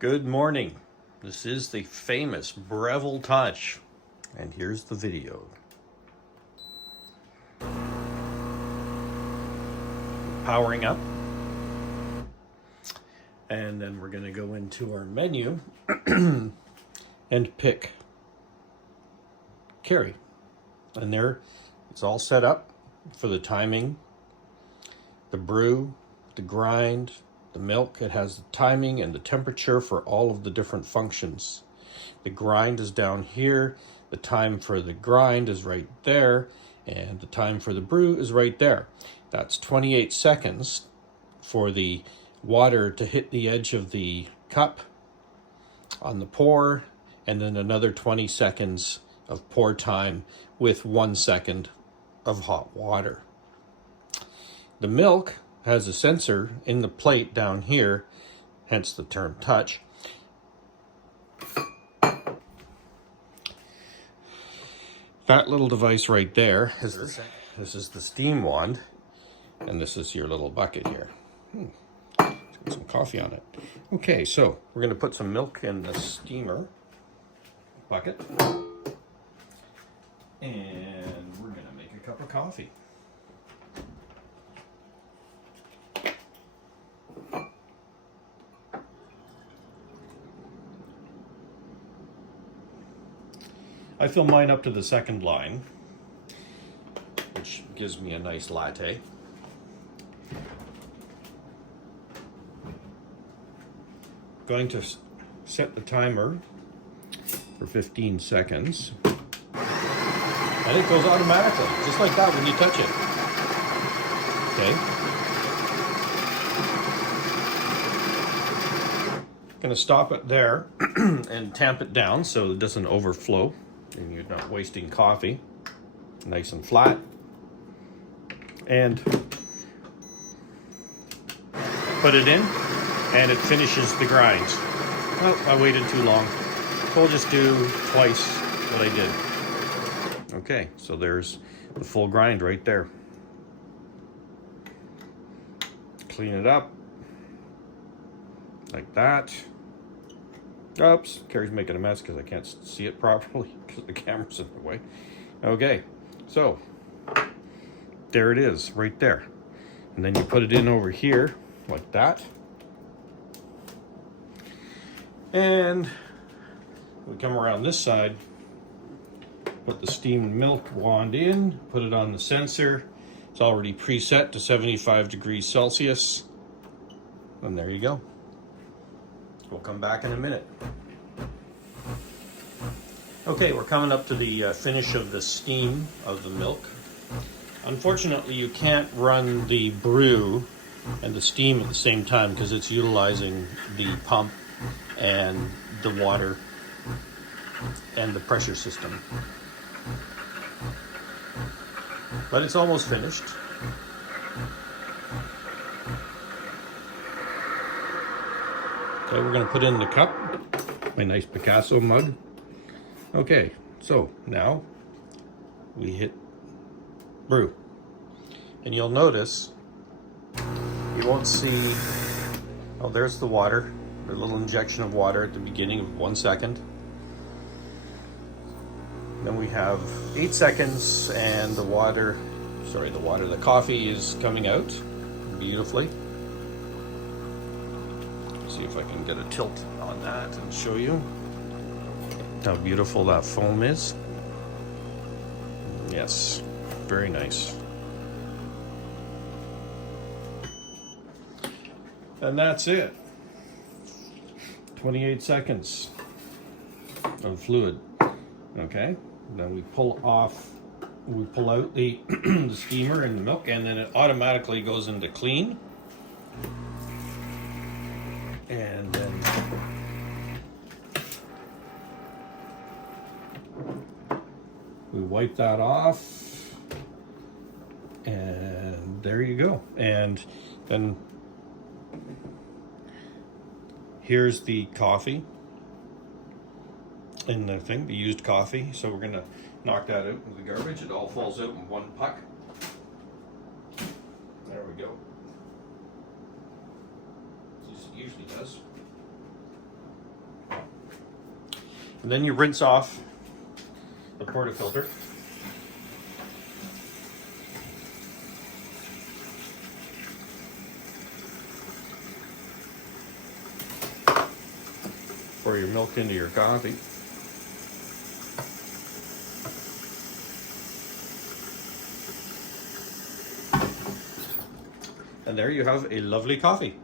Good morning. This is the famous Breville Touch, and here's the video. Powering up, and then we're going to go into our menu and pick Kerry. And there, it's all set up for the timing, the brew, the grind, the milk. It has the timing and the temperature for all of the different functions. The grind is down here, the time for the grind is right there, and the time for the brew is right there. That's 28 seconds for the water to hit the edge of the cup on the pour, and then another 20 seconds of pour time with 1 second of hot water. The milk has a sensor in the plate down here, hence the term touch. That little device right there is this is the steam wand, and this is your little bucket here. Let's get some coffee on it. Okay, so we're going to put some milk in the steamer bucket, and we're going to make a cup of coffee. I fill mine up to the second line, which gives me a nice latte. Going to set the timer for 15 seconds. And it goes automatically, just like that when you touch it. Okay. Gonna stop it there and tamp it down so it doesn't overflow and you're not wasting coffee. Nice and flat. And put it in, and it finishes the grinds. Oh, I waited too long. So we'll just do twice what I did. Okay, so there's the full grind right there. Clean it up like that. Oops, Kerry's making a mess because I can't see it properly because the camera's in the way. Okay, so there it is right there. And then you put it in over here like that. And we come around this side, put the steamed milk wand in, put it on the sensor. It's already preset to 75 degrees Celsius. And there you go. We'll come back in a minute. Okay, we're coming up to the finish of the steam of the milk. Unfortunately, you can't run the brew and the steam at the same time because it's utilizing the pump and the water and the pressure system. But it's almost finished. Okay, we're going to put in the cup, my nice Picasso mug. Okay, so now we hit brew. And you'll notice you won't see, oh, there's the water, the little injection of water at the beginning of 1 second. Then we have 8 seconds and the coffee is coming out beautifully. See if I can get a tilt on that and show you how beautiful that foam is. Yes, very nice. And that's it. 28 seconds of fluid. Okay, then we pull out the, the steamer and the milk, and then it automatically goes into clean. And then we wipe that off, and there you go. And then here's the coffee in the thing, the used coffee. So we're gonna knock that out with the garbage. It all falls out in one puck. There we go. Usually does. And then you rinse off the portafilter. Pour your milk into your coffee. And there you have a lovely coffee.